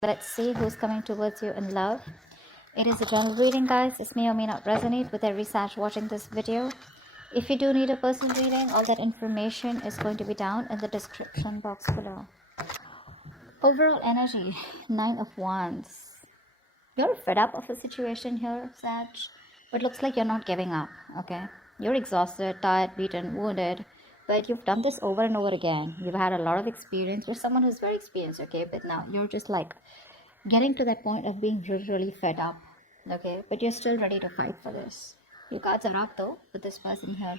Let's see who's coming towards you in love. It is a general reading, guys. This may or may not resonate with every sage watching this video. If you do need a personal reading, all that information is going to be down in the description box below. Overall energy, 9 of Wands. You're fed up of the situation here, Sag, but looks like you're not giving up, okay? You're exhausted, tired, beaten, wounded, but you've done this over and over again. You've had a lot of experience. You're someone who's very experienced, okay? But now you're just like getting to that point of being really, really fed up, okay? But you're still ready to fight for this. Your cards are up though with this person here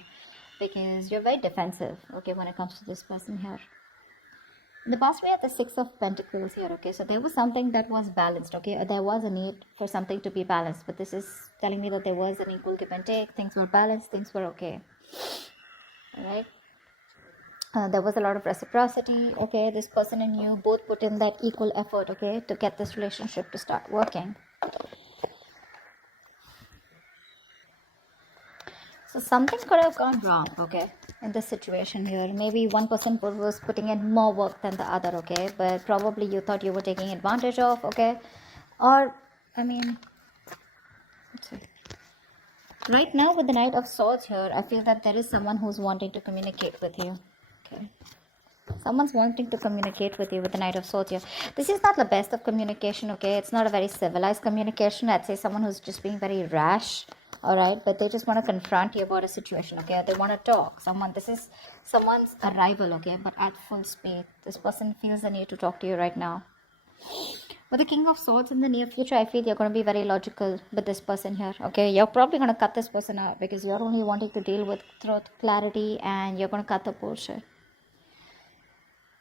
because you're very defensive, okay, when it comes to this person here. In the past, we had the Six of Pentacles here, okay? So there was something that was balanced, okay? There was a need for something to be balanced, but this is telling me that there was an equal give and take. Things were balanced, things were okay, all right? There was a lot of reciprocity, okay? This person and you both put in that equal effort, okay, to get this relationship to start working. So something could have gone wrong, okay, in this situation here. Maybe one person was putting in more work than the other, okay, but probably you thought you were taking advantage of, okay, or, I mean, let's see. Right now with the Knight of Swords here, I feel that there is someone who's wanting to communicate with you, okay. Someone's wanting to communicate with you with the Knight of Swords here. This is not the best of communication, okay? It's not a very civilized communication. I'd say someone who's just being very rash, all right? But they just want to confront you about a situation, okay? They want to talk. This is someone's arrival, okay? But at full speed. This person feels the need to talk to you right now. With the King of Swords in the near future, I feel you're going to be very logical with this person here, okay? You're probably going to cut this person out because you're only wanting to deal with truth, clarity, and you're going to cut the bullshit.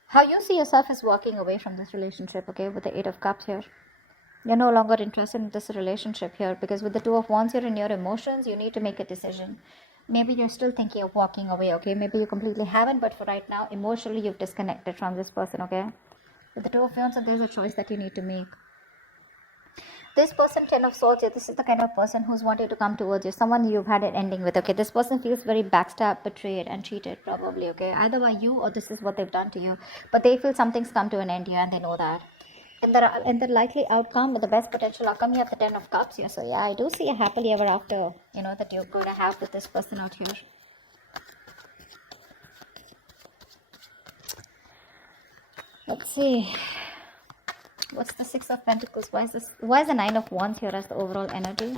How you see yourself is walking away from this relationship, okay, with the Eight of Cups here. You're no longer interested in this relationship here because with the Two of Wands, you're in your emotions. You need to make a decision. Maybe you're still thinking of walking away, okay? Maybe you completely haven't, but for right now, emotionally, you've disconnected from this person, okay? With the Two of Wands, there's a choice that you need to make. This person, Ten of Swords, this is the kind of person who's wanting to come towards you. Someone you've had an ending with, okay? This person feels very backstabbed, betrayed, and cheated, probably, okay? Either by you or this is what they've done to you. But they feel something's come to an end here and they know that. And the likely outcome, or the best potential outcome, you have the Ten of Cups here. So, yeah, I do see a happily ever after, you know, that you're going to have with this person out here. Let's see. What's the Six of Pentacles? Why is the Nine of Wands here as the overall energy?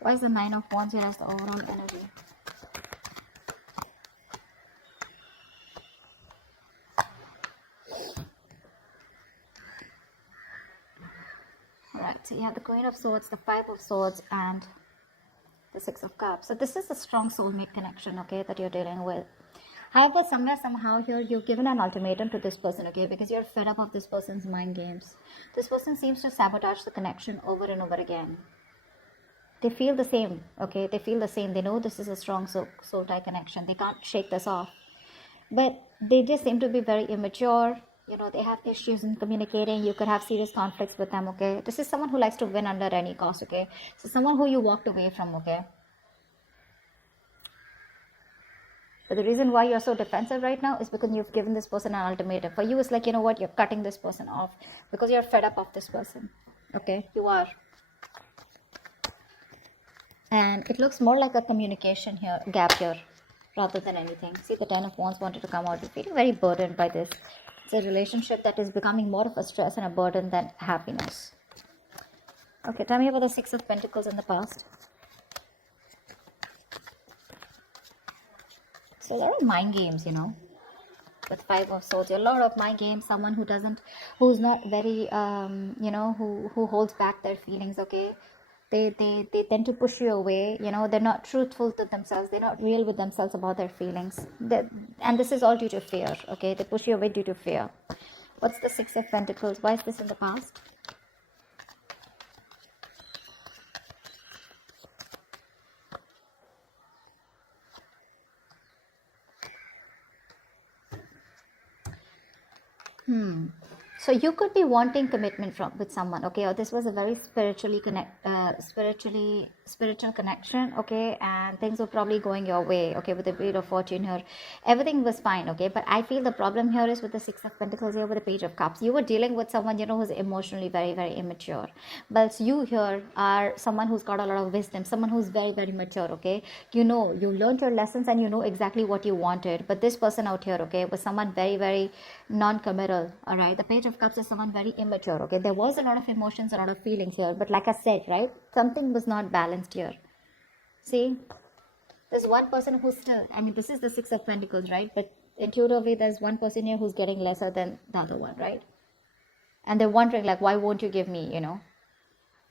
Why is the Nine of Wands here as the overall energy? Alright, so you have the Queen of Swords, the Five of Swords, and the Six of Cups. So this is a strong soulmate connection, okay, that you're dealing with. However, somehow here, you've given an ultimatum to this person, okay, because you're fed up of this person's mind games. This person seems to sabotage the connection over and over again. They feel the same, okay, they feel the same. They know this is a strong soul tie connection. They can't shake this off. But they just seem to be very immature. You know, they have issues in communicating. You could have serious conflicts with them, okay. This is someone who likes to win under any cost, okay. So someone who you walked away from, okay. But the reason why you're so defensive right now is because you've given this person an ultimatum. For you, it's like, you know what, you're cutting this person off because you're fed up of this person. Okay, you are. And it looks more like a communication here, gap here, rather than anything. See, the Ten of Wands wanted to come out. You're feeling very burdened by this. It's a relationship that is becoming more of a stress and a burden than happiness. Okay, tell me about the Six of Pentacles in the past. So a lot of mind games, you know, with Five of Swords, a lot of mind games. Someone who's not very, you know, who holds back their feelings, okay. They tend to push you away, you know. They're not truthful to themselves. They're not real with themselves about their feelings. And this is all due to fear, okay. They push you away due to fear. What's the Six of Pentacles? Why is this in the past? So you could be wanting commitment from with someone, okay, or this was a very spiritual connection, okay, and things were probably going your way, okay, with the Wheel of Fortune here. Everything was fine, okay, but I feel the problem here is with the Six of Pentacles here, with the Page of Cups. You were dealing with someone, you know, who's emotionally very, very immature, but you here are someone who's got a lot of wisdom, someone who's very, very mature, okay. You know, you learned your lessons and you know exactly what you wanted. But this person out here, okay, was someone very, very non-committal. All right, the Page of Cups is someone very immature, okay. There was a lot of emotions, a lot of feelings here, but like I said, right, something was not balanced here. See, there's one person who's still, I mean, this is the Six of Pentacles, right, but intuitively there's one person here who's getting lesser than the other one, right, and they're wondering like, why won't you give me, you know.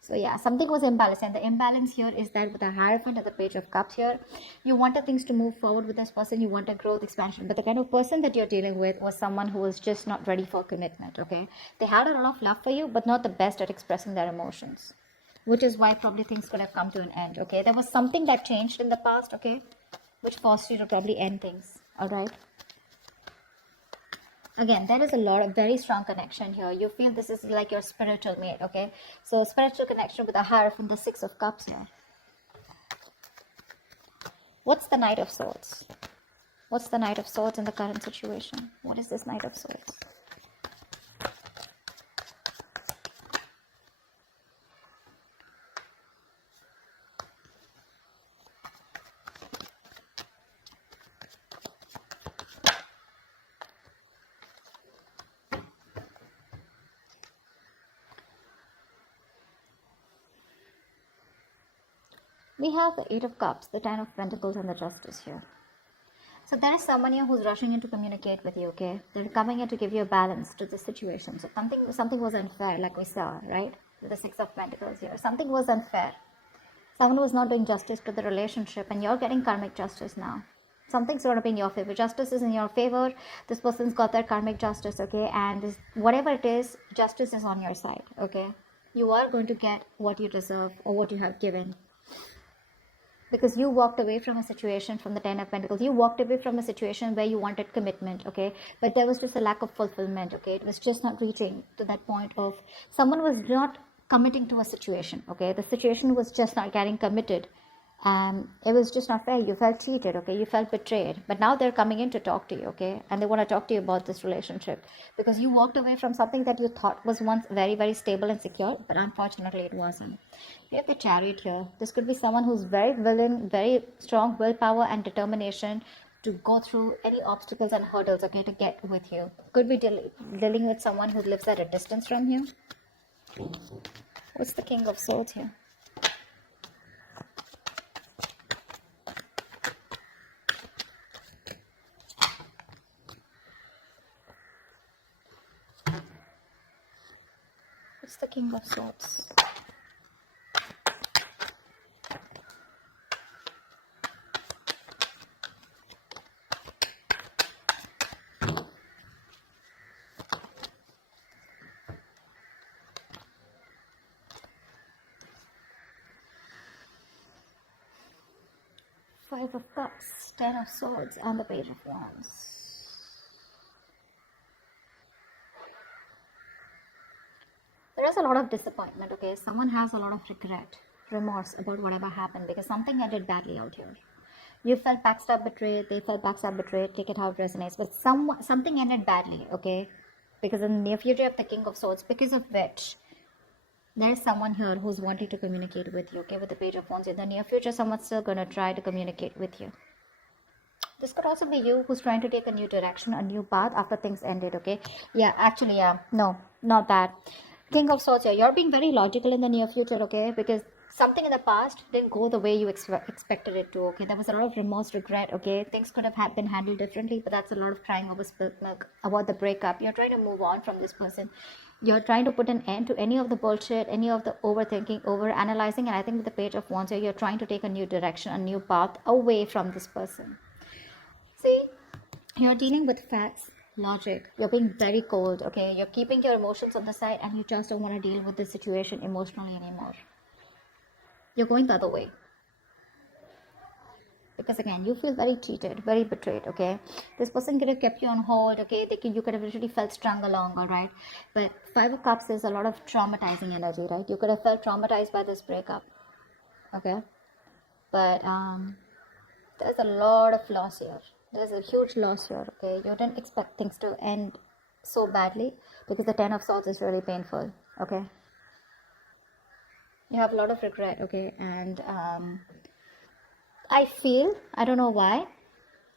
So yeah, something was imbalanced, and the imbalance here is that with the Hierophant and the Page of Cups here, you wanted things to move forward with this person, you wanted growth, expansion, but the kind of person that you're dealing with was someone who was just not ready for commitment, okay? They had a lot of love for you, but not the best at expressing their emotions, which is why probably things could have come to an end, okay? There was something that changed in the past, okay, which forced you to probably end things, all right? Again, there is a lot of very strong connection here. You feel this is like your spiritual mate, okay? So spiritual connection with the Hierophant, the Six of Cups here. What's the Knight of Swords? What's the Knight of Swords in the current situation? What is this Knight of Swords? We have the Eight of Cups, the Ten of Pentacles, and the Justice here. So there is someone here who's rushing in to communicate with you, okay? They're coming in to give you a balance to the situation. So something was unfair, like we saw, right? With the Six of Pentacles here. Something was unfair. Someone was not doing justice to the relationship, and you're getting karmic justice now. Something's going to be in your favor. Justice is in your favor. This person's got their karmic justice, okay? And this, whatever it is, justice is on your side, okay? You are going to get what you deserve or what you have given. Because you walked away from a situation, from the Ten of Pentacles, you walked away from a situation where you wanted commitment, okay, but there was just a lack of fulfillment, okay. It was just not reaching to that point of someone was not committing to a situation, okay. The situation was just not getting committed, and it was just not fair. You felt cheated, okay, you felt betrayed, but now they're coming in to talk to you, okay, and they want to talk to you about this relationship because you walked away from something that you thought was once very, very stable and secure, but unfortunately it wasn't. You have the Chariot here. This could be someone who's very willing, very strong willpower and determination to go through any obstacles and hurdles, okay, to get with you. Could be dealing with someone who lives at a distance from you. What's the King of Swords here? What's the King of Swords? Five of Cups, Ten of Swords, and the Page of Wands. There is a lot of disappointment, okay? Someone has a lot of regret, remorse about whatever happened because something ended badly out here. You felt backstab, betrayed, they felt backstab, betrayed, take it how it resonates, but something ended badly, okay? Because in the near future you have the King of Swords, because of which there is someone here who's wanting to communicate with you, okay, with the Page of Wands. In the near future, someone's still going to try to communicate with you. This could also be you who's trying to take a new direction, a new path after things ended, okay? Yeah, actually, yeah. No, not that. King of Swords here. You're being very logical in the near future, okay? Because something in the past didn't go the way you expected it to, okay? There was a lot of remorse, regret, okay? Things could have been handled differently, but that's a lot of crying over spilt milk about the breakup. You're trying to move on from this person. You're trying to put an end to any of the bullshit, any of the overthinking, over analyzing, and I think with the Page of Wands here, you're trying to take a new direction, a new path away from this person. See, you're dealing with facts, logic. You're being very cold, okay? You're keeping your emotions on the side, and you just don't want to deal with this situation emotionally anymore. You're going the other way. Because again, you feel very cheated, very betrayed, okay? This person could have kept you on hold, okay? You could have literally felt strung along, all right? But Five of Cups is a lot of traumatizing energy, right? You could have felt traumatized by this breakup, okay? But there's a lot of loss here. There's a huge loss here, okay? You didn't expect things to end so badly because the Ten of Swords is really painful, okay? You have a lot of regret, okay? And I don't know why,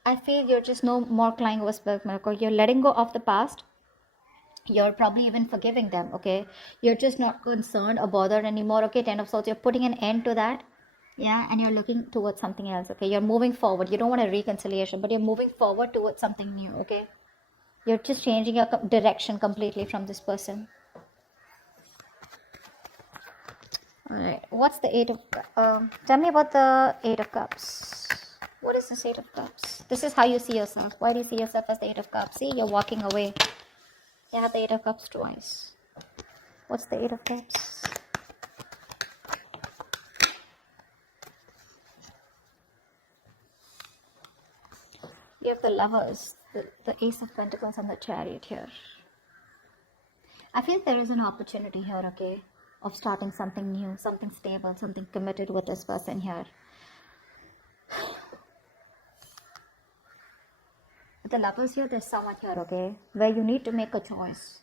I feel you're just no more crying over spilled milk, or you're letting go of the past. You're probably even forgiving them, okay? You're just not concerned or bothered anymore, okay? Ten of Swords, you're putting an end to that, yeah? And you're looking towards something else, okay? You're moving forward. You don't want a reconciliation, but you're moving forward towards something new, okay? You're just changing your direction completely from this person. All right, what's the Eight of tell me about the Eight of Cups. What is this Eight of Cups? This is how you see yourself. Why do you see yourself as the Eight of Cups? See, you're walking away. You have the Eight of Cups twice. What's the Eight of Cups? You have the Lovers, the Ace of Pentacles, and the Chariot here. I feel there is an opportunity here, okay, of starting something new, something stable, something committed with this person here. With the Lovers here, there's someone here, okay, where you need to make a choice.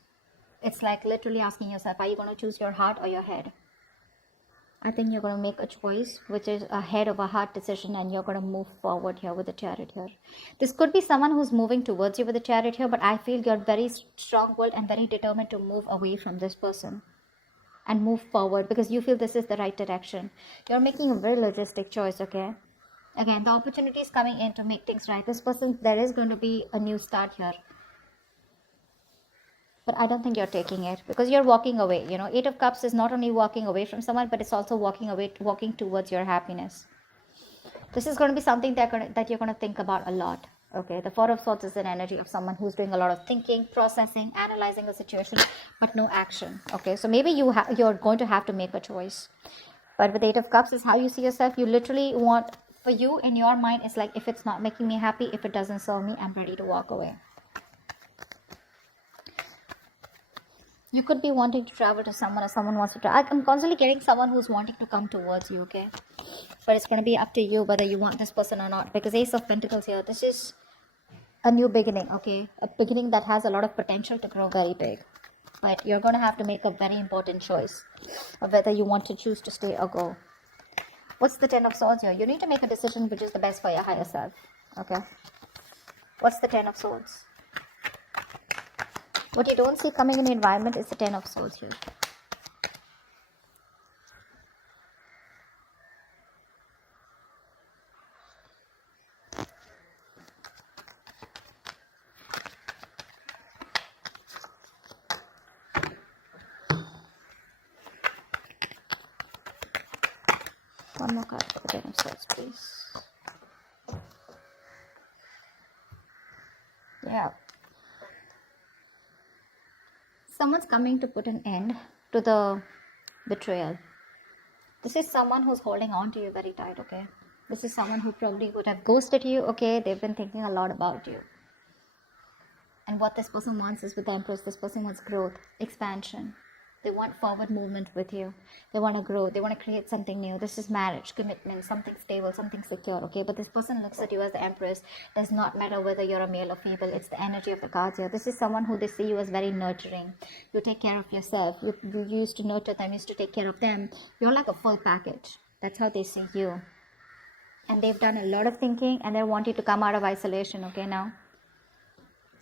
It's like literally asking yourself, are you going to choose your heart or your head? I think you're going to make a choice which is a head of a heart decision, and you're going to move forward here with the Chariot here. This could be someone who's moving towards you with the Chariot here, but I feel you're very strong-willed and very determined to move away from this person and move forward because you feel this is the right direction. You're making a very logistic choice, okay? Again, the opportunity is coming in to make things right. This person, there is going to be a new start here. But I don't think you're taking it because you're walking away. You know, Eight of Cups is not only walking away from someone, but it's also walking away, walking towards your happiness. This is going to be something that you're going to think about a lot. Okay, the Four of Swords is an energy of someone who's doing a lot of thinking, processing, analyzing a situation, but no action. Okay, so maybe you're going to have to make a choice. But with Eight of Cups is how you see yourself. You literally want, for you in your mind, it's like, if it's not making me happy, if it doesn't serve me, I'm ready to walk away. You could be wanting to travel to someone, or someone wants to travel. I'm constantly getting someone who's wanting to come towards you, okay? But it's going to be up to you whether you want this person or not. Because Ace of Pentacles here, this is a new beginning, okay? A beginning that has a lot of potential to grow very big. But you're going to have to make a very important choice of whether you want to choose to stay or go. What's the Ten of Swords here? You need to make a decision which is the best for your higher self, okay? What's the Ten of Swords? What you don't see coming in the environment is the Ten of Swords here. One more card for the Ten of Swords, please. Yeah. Someone's coming to put an end to the betrayal. This is someone who's holding on to you very tight, okay? This is someone who probably would have ghosted you, okay? They've been thinking a lot about you. And what this person wants is, with the Empress, this person wants growth, expansion. They want forward movement with you. They want to grow. They want to create something new. This is marriage, commitment, something stable, something secure, okay? But this person looks at you as the Empress. Does not matter whether you're a male or female. It's the energy of the cards here. This is someone who they see you as very nurturing. You take care of yourself. You used to nurture them, used to take care of them. You're like a full package. That's how they see you. And they've done a lot of thinking, and they want you to come out of isolation, okay, now?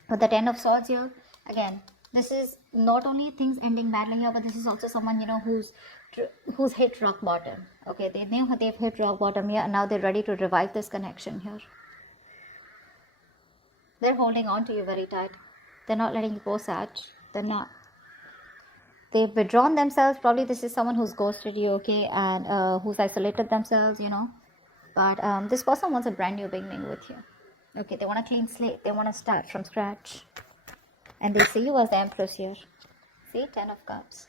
With the Ten of Swords here, again, this is not only things ending badly here, but this is also someone, you know, who's hit rock bottom. Okay, they know they've hit rock bottom here, and now they're ready to revive this connection here. They're holding on to you very tight. They're not letting you go, Sag. They're not. They've withdrawn themselves. Probably this is someone who's ghosted you, okay, and who's isolated themselves, you know. But this person wants a brand new beginning with you. Okay, they want a clean slate. They want to start from scratch. And they see you as the Empress here. See, Ten of Cups.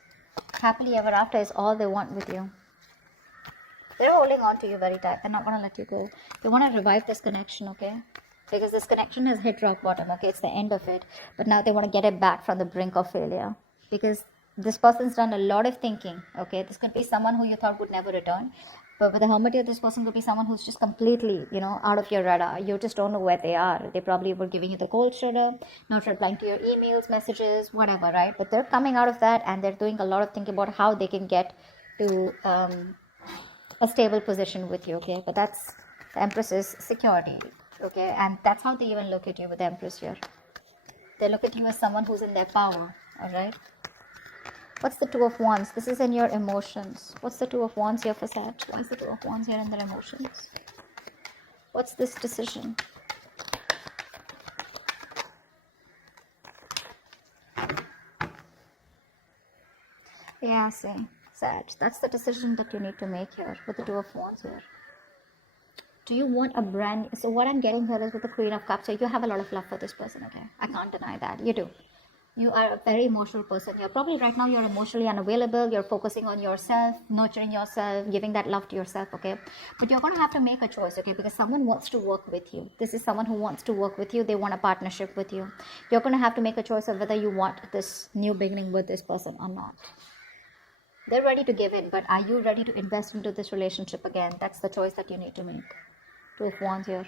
Happily ever after is all they want with you. They're holding on to you very tight. They're not going to let you go. They want to revive this connection, okay? Because this connection has hit rock bottom, okay? It's the end of it. But now they want to get it back from the brink of failure. Because this person's done a lot of thinking, okay? This could be someone who you thought would never return. But with the Hermit here, this person could be someone who's just completely, out of your radar. You just don't know where they are. They probably were giving you the cold shoulder, not replying to your emails, messages, whatever, right? But they're coming out of that and they're doing a lot of thinking about how they can get to a stable position with you, okay? But that's the Empress's security, okay? And that's how they even look at you with the Empress here. They look at you as someone who's in their power, all right? What's the Two of Wands? This is in your emotions. What's the Two of Wands here for Sag? Why is the Two of Wands here in their emotions? What's this decision? Yeah, see, Sag. That's the decision that you need to make here with the Two of Wands here. Do you want a brand... So what I'm getting here is with the Queen of Cups, so you have a lot of love for this person, okay? I can't deny that. You do. You are a very emotional person. You're probably right now you're emotionally unavailable. You're focusing on yourself, nurturing yourself, giving that love to yourself, okay? But you're going to have to make a choice, okay? Because someone wants to work with you. This is someone who wants to work with you. They want a partnership with you. You're going to have to make a choice of whether you want this new beginning with this person or not. They're ready to give in, but are you ready to invest into this relationship again? That's the choice that you need to make. Two of Wands here.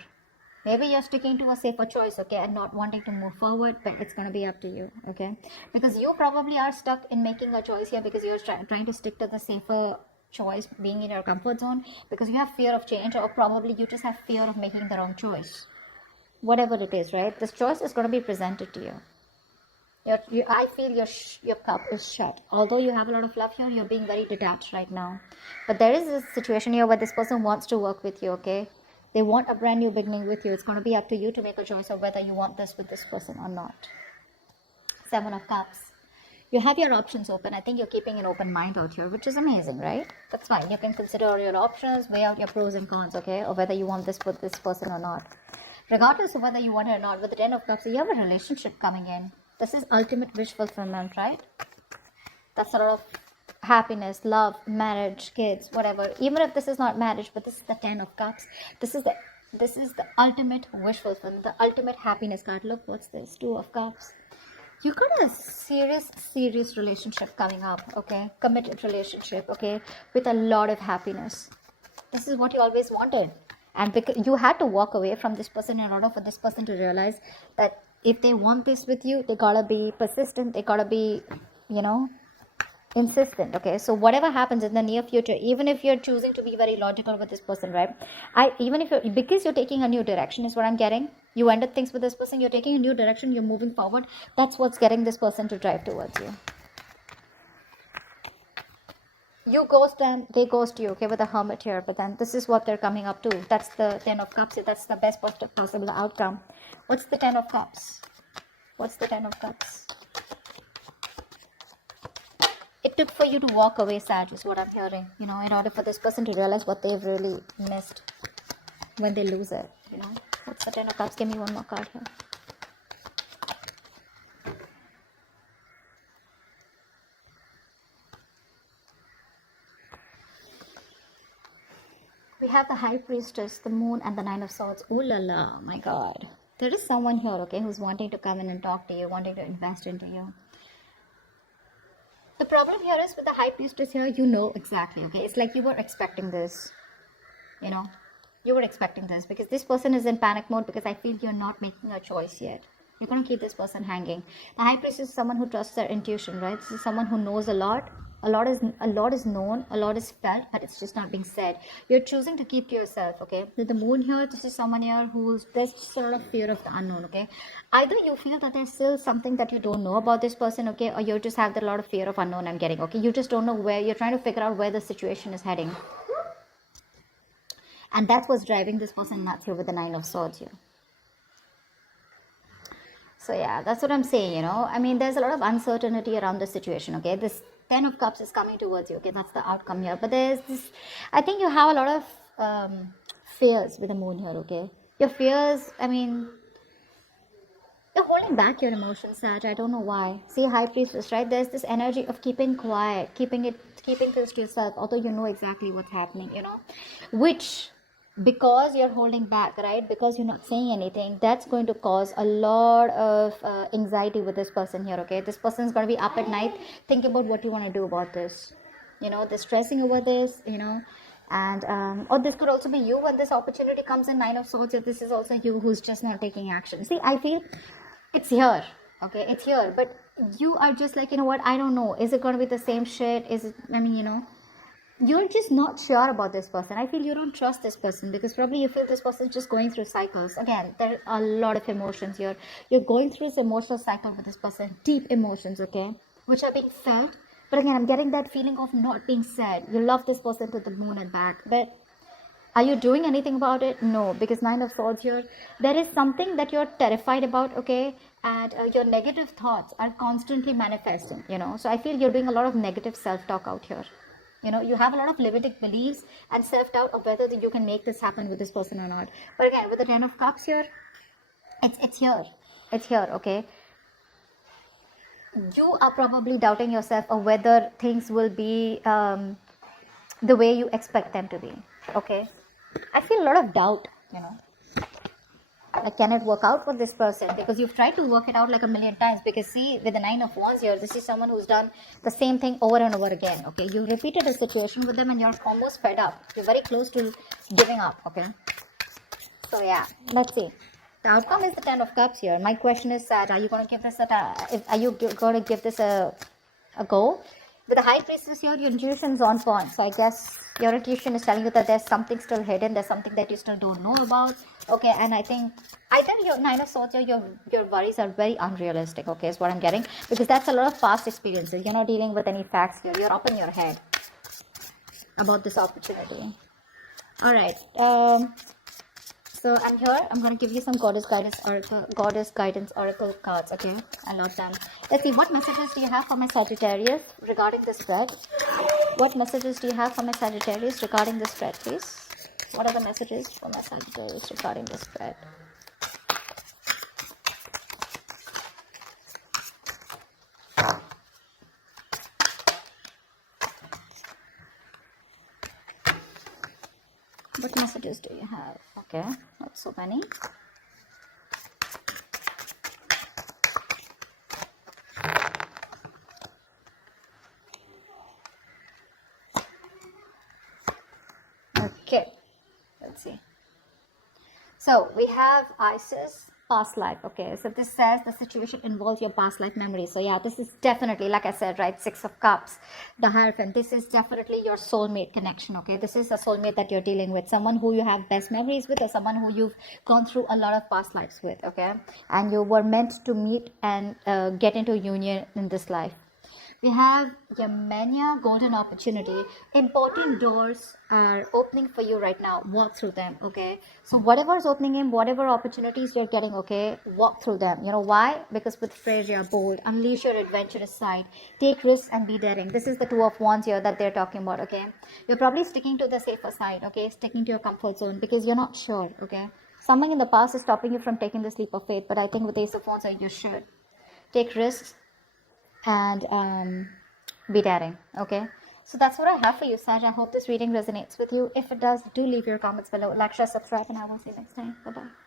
Maybe you're sticking to a safer choice, okay, and not wanting to move forward, but it's going to be up to you, okay? Because you probably are stuck in making a choice here because you're trying to stick to the safer choice, being in your comfort zone, because you have fear of change, or probably you just have fear of making the wrong choice. Whatever it is, right? This choice is going to be presented to you. I feel your cup is shut. Although you have a lot of love here, you're being very detached right now. But there is a situation here where this person wants to work with you, okay? They want a brand new beginning with you. It's going to be up to you to make a choice of whether you want this with this person or not. Seven of Cups. You have your options open. I think you're keeping an open mind out here, which is amazing, right? That's fine. You can consider your options, weigh out your pros and cons, okay? Or whether you want this with this person or not. Regardless of whether you want it or not, with the Ten of Cups, you have a relationship coming in. This is ultimate wish fulfillment, right? That's a lot of happiness, love, marriage, kids, whatever. Even if this is not marriage, but this is the Ten of Cups. This is the ultimate wish fulfillment, the ultimate happiness card. Look, what's this? Two of Cups. You got a serious relationship coming up, okay? Committed relationship, okay? With a lot of happiness. This is what you always wanted. And because you had to walk away from this person in order for this person to realize that if they want this with you, they gotta be persistent, they gotta be, insistent, okay? So whatever happens in the near future, even if you're choosing to be very logical with this person, right? Because you're taking a new direction is what I'm getting. You ended things with this person, you're taking a new direction, you're moving forward. That's what's getting this person to drive towards you. You ghost them, they ghost you, okay, with the Hermit here. But then this is what they're coming up to. That's the Ten of Cups. That's the best possible outcome. What's the Ten of Cups? What's the Ten of Cups? It took for you to walk away, Sag, is what I'm hearing. In order for this person to realize what they've really missed when they lose it. What's the Ten of Cups? Give me one more card here. We have the High Priestess, the Moon, and the Nine of Swords. Ooh la la, my God. There is someone here, okay, who's wanting to come in and talk to you, wanting to invest into you. The problem here is with the High Priestess here, exactly, okay? It's like you were expecting this, You were expecting this because this person is in panic mode because I feel you're not making a choice yet. You're going to keep this person hanging. The High Priestess is someone who trusts their intuition, right? This is someone who knows a lot. A lot is known, a lot is felt, but it's just not being said. You're choosing to keep to yourself, okay? With the Moon here, this is someone here there's sort of fear of the unknown, okay? Either you feel that there's still something that you don't know about this person, okay? Or you just have that lot of fear of unknown I'm getting, okay? You just don't know where, you're trying to figure out where the situation is heading. And that's what's driving this person nuts here with the Nine of Swords here. So yeah, that's what I'm saying, there's a lot of uncertainty around the situation, okay? This Ten of Cups is coming towards you, okay? That's the outcome here. But there's this, I think you have a lot of fears with the Moon here, okay? Your fears, You're holding back your emotions, Sag. I don't know why. See, High Priestess, right? There's this energy of keeping quiet, keeping things to yourself, although you know exactly what's happening, which, because you're holding back, right? Because you're not saying anything, that's going to cause a lot of anxiety with this person here, okay? This person's going to be up at night thinking about what you want to do about this. They're stressing over this, and or this could also be you when this opportunity comes in Nine of Swords. If this is also you who's just not taking action. See, I feel it's here, okay? It's here, but you are just like, what? I don't know. Is it going to be the same shit? Is it? I mean, you're just not sure about this person. I feel you don't trust this person because probably you feel this person is just going through cycles. Again, there are a lot of emotions here. You're going through this emotional cycle with this person, deep emotions, okay, which are being felt. But again, I'm getting that feeling of not being said. You love this person to the moon and back, but are you doing anything about it? No, because Nine of Swords here, there is something that you're terrified about, okay? And your negative thoughts are constantly manifesting, So I feel you're doing a lot of negative self-talk out here. You have a lot of limiting beliefs and self-doubt of whether you can make this happen with this person or not. But again, with the Ten of Cups here, it's here. It's here, okay? You are probably doubting yourself of whether things will be the way you expect them to be, okay? I feel a lot of doubt, like, can it work out with this person? Because you've tried to work it out like a million times. Because see, with the Nine of Wands here, this is someone who's done the same thing over and over again, okay? You repeated a situation with them and you're almost fed up. You're very close to giving up, okay? So yeah, let's see. The outcome is the Ten of Cups here. My question is that, are you going to give this a go? With the High Priestess here, your intuition's on point. So I guess your intuition is telling you that there's something still hidden. There's something that you still don't know about. Okay, and I think either your Nine of Swords or your worries are very unrealistic, okay, is what I'm getting. Because that's a lot of past experiences. You're not dealing with any facts here. You're up in your head about this opportunity. Alright. So I'm here. I'm going to give you some Goddess Guidance Oracle cards, okay? I love them. Let's see, what messages do you have for my Sagittarius regarding the spread? What messages do you have for my Sagittarius regarding the spread, please? What are the messages for my Sagittarius regarding the spread? What messages do you have? Okay, not so many. Okay, let's see. So we have Isis, past life. Okay, so this says the situation involves your past life memory. So yeah, this is definitely, like I said, right, Six of Cups, the Hierophant. This is definitely your soulmate connection. Okay, this is a soulmate that you're dealing with, someone who you have best memories with, or someone who you've gone through a lot of past lives with. Okay, and you were meant to meet and get into union in this life. We have Yemenia, golden opportunity. Important doors are opening for you right now. Walk through them, okay? So whatever is opening in, whatever opportunities you're getting, okay, walk through them. You know why? Because with Freya, bold, unleash your adventurous side, take risks and be daring. This is the Two of Wands here that they're talking about, okay? You're probably sticking to the safer side, okay? Sticking to your comfort zone because you're not sure, okay? Something in the past is stopping you from taking this leap of faith, but I think with Ace of Wands, you should take risks and be daring, okay? So that's what I have for you, Saj. I hope this reading resonates with you. If it does, do leave your comments below. Like, share, subscribe, and I will see you next time. Bye-bye.